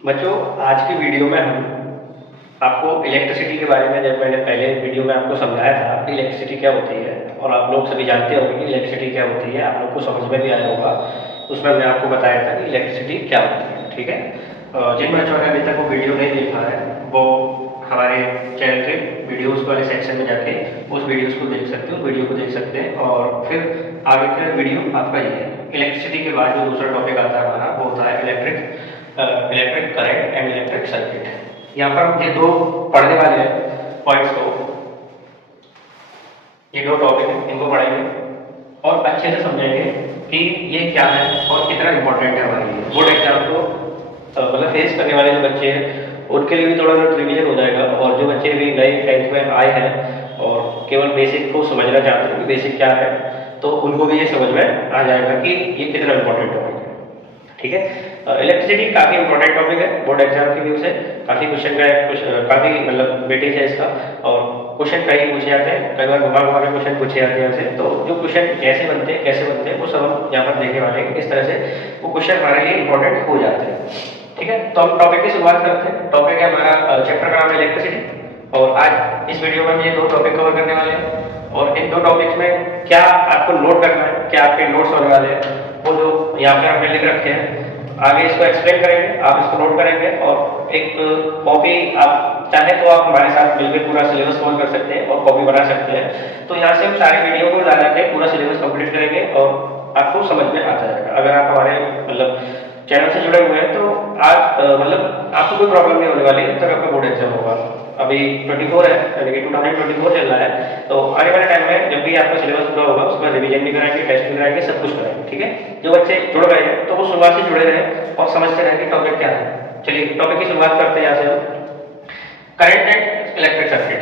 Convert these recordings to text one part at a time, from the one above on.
बच्चों, आज की वीडियो में हम आपको इलेक्ट्रिसिटी के बारे में, जब मैंने पहले वीडियो में आपको समझाया था कि इलेक्ट्रिसिटी क्या होती है, और आप लोग सभी जानते होंगे कि इलेक्ट्रिसिटी क्या होती है, आप लोग को समझ में भी आया होगा। उसमें मैं आपको बताया था कि इलेक्ट्रिसिटी क्या होती है। ठीक है, जिन बच्चों ने अभी तक वो वीडियो नहीं देखा है वो हमारे चैनल के वीडियोस वाले सेक्शन में जाके उस वीडियोस को देख सकते हो, वीडियो को देख सकते हैं। और फिर आगे का वीडियो आपका ये है। इलेक्ट्रिसिटी के बाद जो दूसरा टॉपिक आता है हमारा, वो होता है electric current and electric circuit. यहाँ पर हम ये दो पढ़ने वाले हैं पॉइंट्स को, ये दो टॉपिक हैं, इनको पढ़ेंगे और अच्छे से समझेंगे कि ये क्या है और कितना इंपॉर्टेंट है हमारे लिए। बोर्ड एग्जाम को मतलब फेस करने वाले जो बच्चे हैं उनके लिए भी थोड़ा बहुत रिविजन हो जाएगा, और जो बच्चे भी नए 10th में आए हैं और केवल बेसिक को समझना चाहते हैं कि बेसिक क्या है, तो उनको भी ये समझ में आ जाएगा कि ये कितना इंपॉर्टेंट टॉपिक है। ठीक है, इलेक्ट्रिसिटी काफ़ी इंपॉर्टेंट टॉपिक है बोर्ड एग्जाम की व्यू से। काफ़ी क्वेश्चन का काफ़ी मतलब वेटेज है इसका, और क्वेश्चन कई पूछे जाते हैं, कई बार घुमा घुमा के क्वेश्चन पूछे जाते हैं हमसे। तो जो क्वेश्चन कैसे बनते हैं वो सब हम यहाँ पर देखने वाले हैं, किस तरह से वो क्वेश्चन हमारे लिए इंपॉर्टेंट हो जाते हैं। ठीक है, तो हम टॉपिक की शुरुआत करते हैं। टॉपिक है हमारा, चैप्टर का नाम है इलेक्ट्रिसिटी, और आज इस वीडियो में हम ये दो टॉपिक कवर करने वाले हैं। और इन दो टॉपिक्स में क्या आपको नोट करना है, क्या आपके नोट्स होने वाले हैं, वो जो यहाँ पे हमने लिख रखे हैं, आगे इसको एक्सप्लेन करेंगे, आप इसको नोट करेंगे। और एक कॉपी आप चाहे तो आप हमारे साथ मिलकर पूरा सिलेबस कवर कर सकते हैं और कॉपी बना सकते हैं। तो यहाँ से हम सारे वीडियो को डाल के पूरा सिलेबस कंप्लीट करेंगे और आपको समझ में आता जाएगा। अगर आप हमारे मतलब चैनल से जुड़े हुए हैं तो आज मतलब आपको कोई प्रॉब्लम नहीं होने वाली जब तक आपका बोर्ड एग्जाम होगा। अभी 24 है, यानी कि 2024 चल रहा है, तो आने वाले टाइम में जब भी आपका सिलेबस पूरा होगा उसमें रिवीजन भी कराएंगे, टेस्ट भी कराएंगे, सब कुछ कराएंगे। ठीक है, जो बच्चे जुड़ गए हैं तो वो शुरुआत से जुड़े रहे और समझते रहे कि टॉपिक क्या है। चलिए टॉपिक की शुरुआत करते हैं यहाँ से हम, करंट एंड इलेक्ट्रिक सर्किट।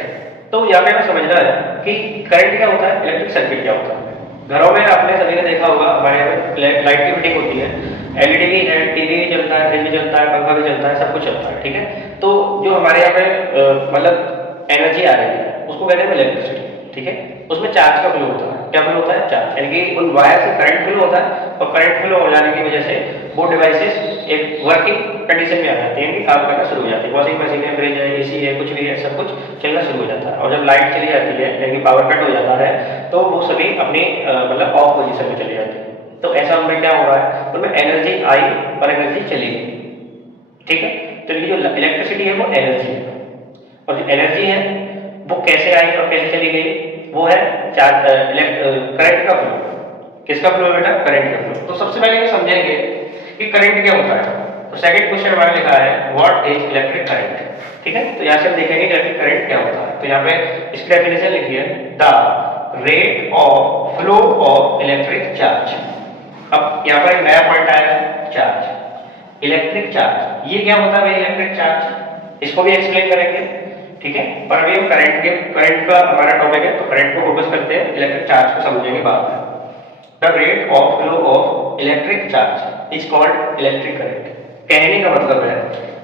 तो यहाँ पे हमें समझना है कि करंट क्या होता है, इलेक्ट्रिक सर्किट क्या होता है। घरों में आपने सभी ने देखा होगा, हमारे यहाँ पे लाइट की फिटिंग होती है, एलईडी भी है, टीवी भी चलता है, फ्रिज भी चलता है, पंखा भी चलता है, सब कुछ चलता है। ठीक है, तो जो हमारे यहाँ पे मतलब एनर्जी आ रही है उसको कहते हैं इलेक्ट्रिसिटी। ठीक है, उसमें चार्ज का फ्लो होता है। क्या फ्लो होता है? चार्ज, यानी कि उन वायर से करंट फ्लो होता है, और करंट फ्लो हो जाने की वजह से वो डिवाइसेस एक वर्किंग कंडीशन में आ जाते हैं, यानी काम करना शुरू हो जाते हैं। वॉशिंग मशीन है, फ्रिज है, एसी है, कुछ भी है, सब कुछ चलना शुरू हो जाता है। और जब लाइट चली जाती है यानी कि पावर कट हो जाता है तो वो सभी अपनी मतलब ऑफ पोजीशन में चली जाती है। तो ऐसा उनमें क्या हो रहा है, उनमें एनर्जी आई और एनर्जी चली गई। ठीक है, तो ये जो इलेक्ट्रिसिटी है वो एनर्जी है, और जो एनर्जी है वो कैसे आई और कैसे चली गई, वो है चार्ज करंट का फ्लो। किसका फ्लो बेटा? करंट का फ्लो। तो सबसे पहले ये समझेंगे कि करंट क्या होता है। तो सेकंड क्वेश्चन हमारा लिखा है व्हाट इज इलेक्ट्रिक करंट। ठीक है, तो यहाँ से हम देखेंगे इलेक्ट्रिक करंट क्या होता है। तो यहाँ पे इसकी डेफिनेशन लिखिए, the rate of flow of electric charge. अब यहाँ पर एक नया पॉइंट आया, चार्ज, इलेक्ट्रिक चार्ज। ये क्या होता है भाई इलेक्ट्रिक चार्ज, इसको भी एक्सप्लेन करेंगे। ठीक है, पर अभी हम करंट का हमारा टॉपिक है तो करंट को फोकस करते हैं, इलेक्ट्रिक चार्ज को समझेंगे बाद में। The rate of flow of electric charge is called electric current. कहने का मतलब है,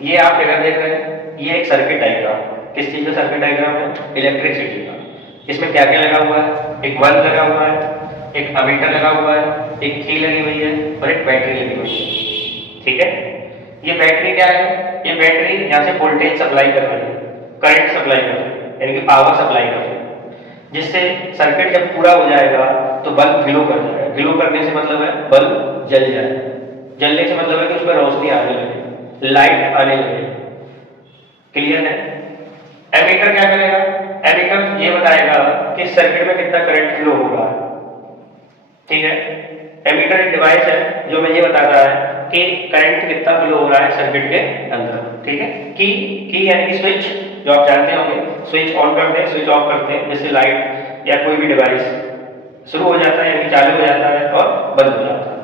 ये आप फिगर देख रहे हैं, ये एक सर्किट डायग्राम, किस चीज का सर्किट डायग्राम है? इलेक्ट्रिसिटी का। इसमें क्या क्या लगा हुआ है? एक बल्ब लगा हुआ है, एक अमीटर लगा हुआ है, एक की लगी हुई है और एक बैटरी लगी हुई है। ठीक है, ये बैटरी क्या है? ये बैटरी यहाँ से वोल्टेज सप्लाई कर रही है, करंट सप्लाई कर रही है, यानी कि पावर सप्लाई कर रही है, जिससे सर्किट जब पूरा हो जाएगा तो बल्ब ग्लो कर जाएगा। ग्लो करने से मतलब है बल्ब जल जाए, जलने से मतलब है कि उसमें रोशनी आने लगे, लाइट आने लगे। क्लियर है? एमीटर क्या करेगा? एमीटर ये बताएगा कि सर्किट में कितना करंट फ्लो हो रहा है। ठीक है, एमीटर एक डिवाइस है जो हमें ये बताता है कि करंट कितना फ्लो हो रहा है सर्किट के अंदर। ठीक है, की यानी कि स्विच, जो आप जानते होंगे, स्विच ऑन करते हैं, स्विच ऑफ करते हैं, जैसे लाइट या कोई भी डिवाइस शुरू हो जाता है यानी चालू हो जाता है और बंद हो जाता है।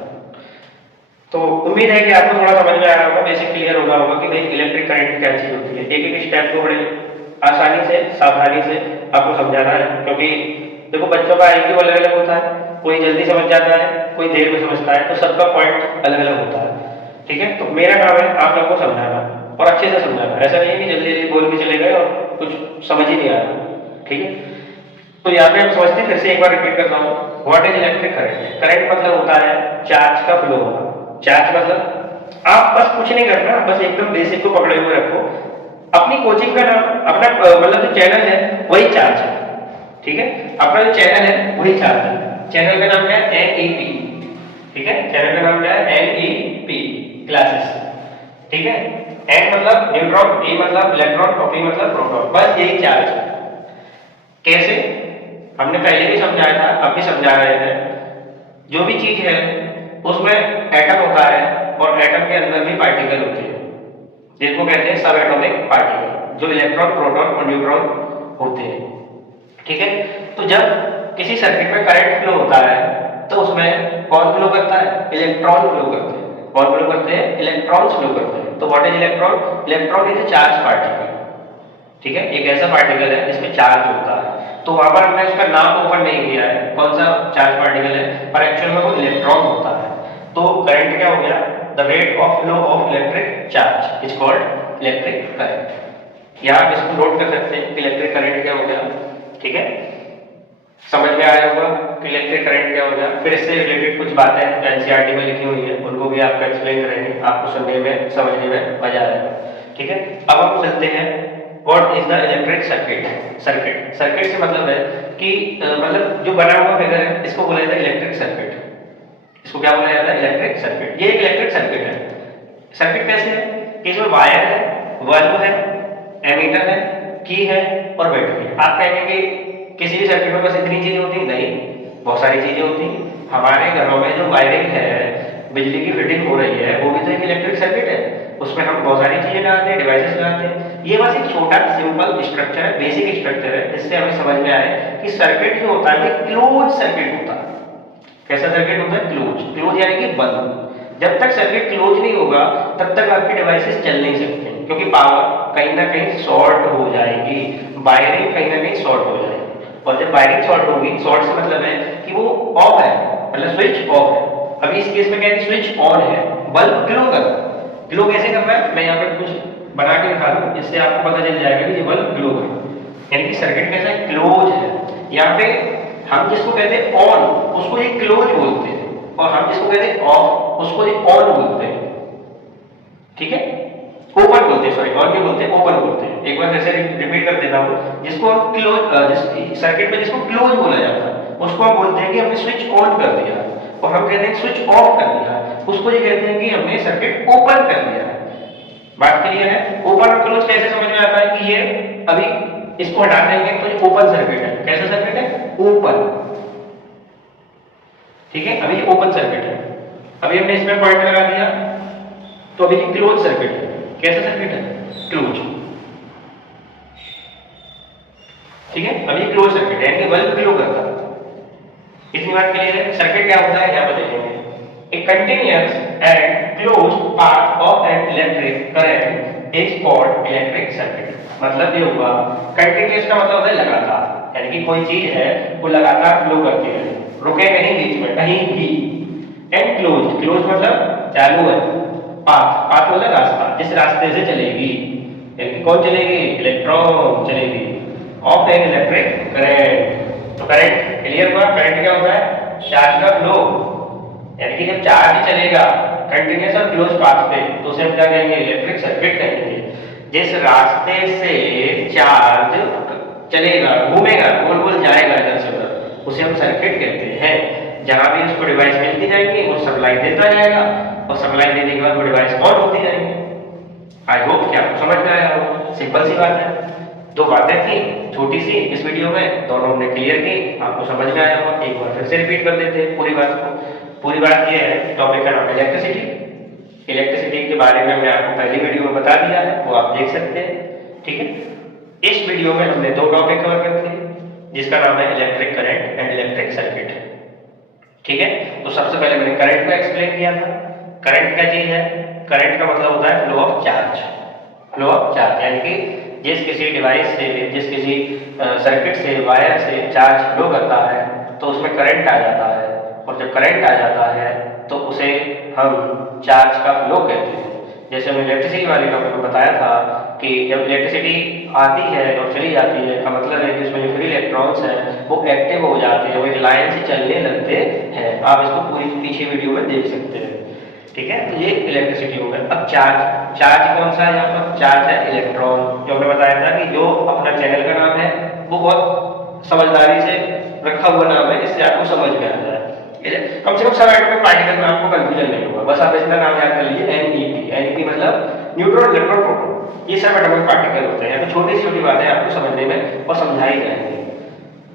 तो उम्मीद है कि आपको थोड़ा समझ में आ रहा होगा, बेसिक क्लियर हो रहा होगा कि भाई इलेक्ट्रिक करंट क्या चीज होती है। एक एक स्टेप को बड़े आसानी से, सावधानी से आपको समझाना है, क्योंकि देखो बच्चों का IQ अलग अलग होता है, कोई जल्दी समझ जाता है, कोई देर में समझता है, तो सबका पॉइंट अलग अलग होता है। ठीक है, तो मेरा काम है आप लोगों को समझाना और अच्छे से समझाना। ऐसा नहीं है कि जल्दी जल्दी बोल के चले गए और कुछ समझ ही नहीं आया। ठीक है, तो यहाँ पे हम समझते हैं, फिर से एक बार रिपीट करता हूँ, what is electric current. Current मतलब होता है चार्ज का फ्लो होना। चार्ज मतलब आप बस कुछ नहीं करना, बस एकदम बेसिक को पकड़े हुए रखो। अपनी कोचिंग का नाम, अपना मतलब जो चैनल है वही चार्ज है, ठीक है। अपना जो चैनल है वही चार्ज है। चैनल का नाम क्या है? NEP, ठीक है। चैनल का नाम क्या है? NEP क्लासेस, ठीक है। N मतलब न्यूट्रॉन, E मतलब इलेक्ट्रॉन और P मतलब प्रोटॉन, बस यही चार्ज है। कैसे? हमने पहले भी समझाया था, अब भी समझा रहे हैं। जो भी चीज है उसमें एटम होता है और एटम के अंदर भी पार्टिकल होते हैं, जिनको कहते हैं सब एटॉमिक पार्टिकल, जो इलेक्ट्रॉन, प्रोटॉन और न्यूट्रॉन होते हैं, ठीक है। तो जब किसी सर्किट में करंट फ्लो होता है तो उसमें कौन फ्लो करता है? इलेक्ट्रॉन फ्लो करते हैं। कौन फ्लो करते हैं? इलेक्ट्रॉन्स फ्लो करते हैं। तो what is electron? Electron is a charge particle, ठीक है। एक ऐसा पार्टिकल है जिसमें चार्ज होता है। तो वहां पर हमने उसका नाम ओपन नहीं किया है कौन सा चार्ज पार्टिकल है, पर एक्चुअल में वो इलेक्ट्रॉन होता है। तो करंट क्या हो गया? The rate of flow of electric charge is called electric current. या आप इसको नोट कर सकते हैं इलेक्ट्रिक करंट क्या हो गया, ठीक है। समझ में आया होगा कि इलेक्ट्रिक करंट क्या हो गया। फिर इससे रिलेटेड कुछ बातें एनसीईआरटी में लिखी हुई है, उनको भी आपको एक्सप्लेन करेंगे, आपको सुनने में समझने में मजा आएगा, ठीक है। अब हम चलते हैं what is the electric circuit. Circuit से मतलब है कि मतलब जो बना हुआ फिगर है इसको बोला जाता है इलेक्ट्रिक सर्किट। इसको क्या बोला जाता है? Electric circuit. ये एक इलेक्ट्रिक सर्किट है। सर्किट कैसे है कि इसमें वायर है, बल्ब है, एमीटर है, की है और बैटरी है। आप कहेंगे कि किसी भी सर्किट में बस इतनी चीजें होती है? नहीं, बहुत सारी चीजें होती हैं। हमारे घरों में जो वायरिंग है, बिजली की फिटिंग हो रही है, वो भी तो एक इलेक्ट्रिक सर्किट है। उसमें हम बहुत सारी चीजें लगाते हैं, डिवाइसेस लगाते हैं। ये बस एक छोटा सिंपल स्ट्रक्चर है, बेसिक स्ट्रक्चर है, जिससे हमें समझ में आए कि सर्किट जो होता है क्लोज सर्किट होता है। कैसा सर्किट होता है? क्लोज। क्लोज यानी कि बंद। जब तक सर्किट क्लोज नहीं होगा तब तक आपके डिवाइसेस चल नहीं सकते, क्योंकि पावर कहीं ना कहीं शॉर्ट हो जाएगी, वायरिंग कहीं ना कहीं शॉर्ट हो जाएगी। और जब वायरिंग शॉर्ट होगी, शॉर्ट से मतलब है कि वो ऑफ है, मतलब स्विच ऑफ है। अभी इस केस में क्या है? स्विच ऑन है, बल्ब ग्लो कर रहा है। ग्लो कैसे कर रहा है? मैं यहाँ पर कुछ बना के दिखा दूं, इससे आपको पता चल जाएगा कि ये बल्ब ग्लो कर रहा है। यानी कि सर्किट कैसा है? क्लोज है। यहाँ पे हम जिसको कहते हैं ऑन, उसको ये क्लोज बोलते हैं, और हम जिसको कहते हैं ऑफ, उसको ये ऑन बोलते हैं, ठीक है। ओपन बोलते हैं, सॉरी, ऑन नहीं बोलते, ओपन बोलते हैं। एक बार फिर से रिपीट कर देता हूँ। जिसको हम क्लोज, जिस सर्किट में जिसको क्लोज बोला जाता है उसको हम बोलते हैं कि हमने स्विच ऑन कर दिया, और हम कहते हैं स्विच ऑफ कर दिया, उसको ये कहते हैं कि हमने सर्किट ओपन कर दिया है। बात क्लियर है? ओपन और क्लोज कैसे समझ में आता है कि ये अभी इसको हटा देंगे तो ये ओपन सर्किट है। कैसा सर्किट है? ओपन, ठीक है। अभी ये ओपन सर्किट है, अभी हमने इसमें पॉइंट लगा दिया तो अभी ये क्लोज सर्किट है। कैसा सर्किट है? क्लोज, ठीक है। अभी ये क्लोज सर्किट है, यानी बल्ब ग्लो करता है। इतनी बात क्लियर है? सर्किट क्या होता है यहाँ पर देखेंगे। A continuous and closed path of an electric current is called electric circuit। मतलब ये हुआ, कंटिन्यूअस का मतलब है लगातार, यानी कि कोई चीज है वो लगातार फ्लो करती है, रुके नहीं बीच में कहीं भी। एंड क्लोज्ड, क्लोज मतलब चालू है। पाथ मतलब रास्ता, जिस रास्ते से चलेगी, यानी कि कौन चलेगी? इलेक्ट्रॉन चलेगी। ऑफ एन इलेक्ट्रिक करंट, तो करंट क्लियर हुआ। करंट क्या होता है? चार्ज का फ्लो, यानी कि जब चार्ज चलेगा कंटिन्यूअस और क्लोज पाथ पे तो उसे हम क्या कहेंगे? इलेक्ट्रिक सर्किट कहेंगे। जिस रास्ते से चार्ज चलेगा, घूमेगा, गोल गोल जाएगा इधर से उधर, उसे हम सर्किट कहते हैं। जहां भी उसको डिवाइस मिलती जाएगी वो सप्लाई देता जाएगा, और सप्लाई देने के बाद वो डिवाइस ऑन होती जाएगी। आई होप कि आपको समझ में आया होगा। सिंपल सी बात है। दो बातें थी छोटी सी इस वीडियो में, दोनों हमने क्लियर की, आपको समझ में आया होगा। एक बार फिर से रिपीट कर देते हैं पूरी बात को। पूरी बात ये है, टॉपिक का नाम इलेक्ट्रिसिटी। इलेक्ट्रिसिटी के बारे में मैं आपको पहली वीडियो में बता दिया है, वो आप देख सकते हैं, ठीक है। इस वीडियो में हमने दो टॉपिक कवर करते हैं, जिसका नाम है electric current and electric circuit, ठीक है। तो सबसे पहले मैंने करंट को एक्सप्लेन किया था। करंट क्या चीज है? करंट का मतलब होता है flow of charge. Flow of charge यानी कि जिस किसी डिवाइस से, जिस किसी सर्किट से, वायर से चार्ज फ्लो करता है तो उसमें करंट आ जाता है, और जब करंट आ जाता है तो उसे हम चार्ज का फ्लो कहते हैं। जैसे हमने इलेक्ट्रिसिटी वाले टॉपिक में बताया था कि जब इलेक्ट्रिसिटी आती है और चली जाती है का मतलब है कि उसमें जो फ्री इलेक्ट्रॉन्स हैं वो एक्टिव हो जाते हैं, वो एक लाइन से चलने लगते हैं। आप इसको पूरी पीछे वीडियो में देख सकते हैं, ठीक है, तो ये इलेक्ट्रिसिटी हो गया। अब चार्ज, चार्ज कौन सा है यहाँ पर? चार्ज है इलेक्ट्रॉन, जो हमने बताया था कि जो अपना चैनल का नाम है वो बहुत समझदारी से रखा हुआ नाम है, जिससे आपको समझ में आ जाए। कम से कम सब एटॉमिक पार्टिकल में आपको कंफ्यूजन नहीं होगा, बस आप इसका नाम याद कर लीजिए NEP। NEP मतलब न्यूट्रॉन, इलेक्ट्रॉन, प्रोटॉन, ये सब एटॉमिक पार्टिकल होते हैं। तो छोटी सी छोटी बातें आपको समझने में और समझाई जाएंगी,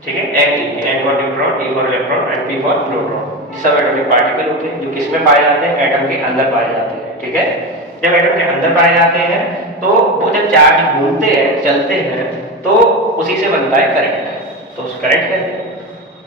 ठीक है। NEP, N for neutron, E for electron and P for proton, सब एटॉमिक पार्टिकल होते हैं जो किसमें पाए जाते हैं? एटम के अंदर पाए जाते हैं, ठीक है। जब एटम के अंदर पाए जाते हैं तो वो जब चार्ज घूमते हैं, चलते हैं, तो उसी से बनता है करंट, तो उस करंट कहते हैं।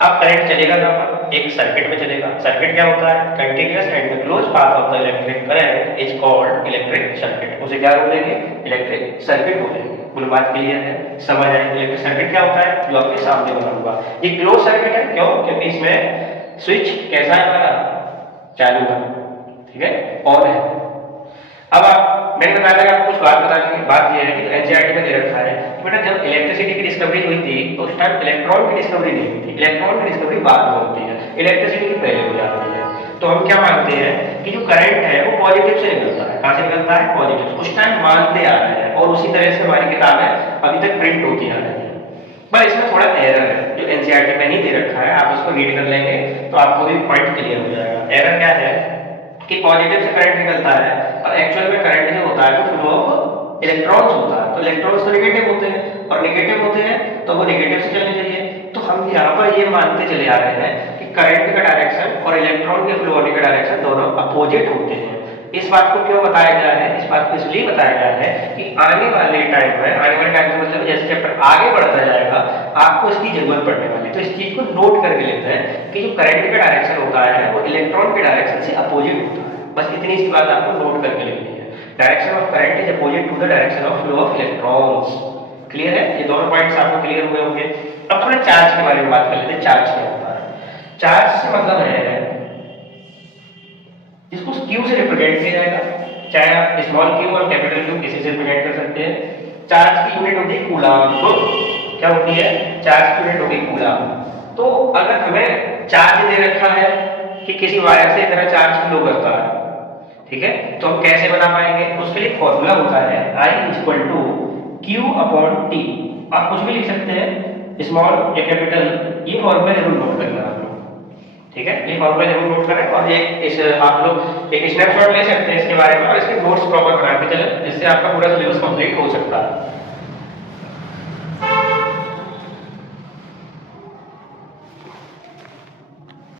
अब करंट चलेगा कहाँ पर? एक सर्किट में चलेगा। सर्किट क्या होता है? Continuous and the close path of the electric current is called electric circuit. उसे क्या बोलेंगे? इलेक्ट्रिक सर्किट बोलेंगे। कुल बात क्लियर है, समझ आए? इलेक्ट्रिक सर्किट क्या होता है? जो आपके सामने बना हुआ ये क्लोज सर्किट है। क्यों? क्योंकि इसमें स्विच कैसा है हमारा? चालू है, ठीक है, ऑन है। अब आप, मैंने बताया था कि आपको कुछ बात बताने की बात यह है कि एनसीईआरटी में दे रखा है कि बेटा जब इलेक्ट्रिसिटी की डिस्कवरी हुई थी तो उस टाइम इलेक्ट्रॉन की डिस्कवरी नहीं हुई थी, इलेक्ट्रॉन की डिस्कवरी बाद में होती है, इलेक्ट्रिसिटी की पहले हो जाती है। तो हम क्या मानते हैं कि जो करंट है वो पॉजिटिव से निकलता है। कहां से निकलता है? पॉजिटिव। उस टाइम मानते आ रहे हैं और उसी तरह से हमारी किताबें अभी तक प्रिंट होती आ रही है। पर इसमें थोड़ा एरर है जो एनसीईआरटी में नहीं दे रखा है, आप उसको रीड कर लेंगे तो आपको भी पॉइंट क्लियर हो जाएगा। एरर क्या है कि पॉजिटिव से करंट निकलता है और एक्चुअल में करंट जो होता है वो फ्लो ऑफ इलेक्ट्रॉन्स होता है। तो इलेक्ट्रॉन्स तो नेगेटिव होते हैं और नेगेटिव होते हैं तो वो नेगेटिव से चलने चाहिए। तो हम यहाँ पर ये मानते चले आ रहे हैं कि करंट का डायरेक्शन और इलेक्ट्रॉन के फ्लो होने का डायरेक्शन दोनों अपोजिट होते हैं। इस बात को क्यों बताया गया है? इस बात को इसलिए बताया गया है कि आने वाले टाइम में, आने वाले टाइम से मतलब जैसे चैप्टर आगे बढ़ता जाएगा आपको इसकी जरूरत पड़ने वाली है। तो इस चीज को नोट करके लेते हैं कि जो करंट का डायरेक्शन होता है वो इलेक्ट्रॉन के डायरेक्शन से अपोजिट होता है। बस इतनी सी बात आपको नोट करके लिखनी है। Direction of current is opposite to the direction of flow of electrons. Clear है? ये दोनों पॉइंट्स आपको क्लियर हुए होंगे। अब थोड़ा चार्ज के बारे में बात कर लेते हैं। चार्ज क्या होता है? चार्ज से मतलब है इसको Q से रिप्रेजेंट किया जाएगा, चाहे आप स्मॉल q और कैपिटल Q किसी से रिप्रेजेंट कर सकते हैं। चार्ज की यूनिट होती है कूलाम। तो क्या होती है? चार्ज की यूनिट होगी कूलाम। तो अगर हमें चार्ज दे रखा है कि किसी वायर से इतना चार्ज फ्लो करता है, ठीक है, तो हम कैसे बना पाएंगे? उसके लिए फॉर्मूला होता है I इक्वल टू Q/T। आप कुछ भी लिख सकते हैं, स्मॉल या कैपिटल, ये फॉर्मूला जरूर नोट करना आप लोग, ठीक है। ये फॉर्मूला जरूर नोट करें और ये इस आप लोग एक स्नैपशॉट ले सकते हैं इसके बारे में और इसके नोट्स प्रॉपर बना के चलें, जिससे आपका पूरा सिलेबस कंप्लीट हो सकता है।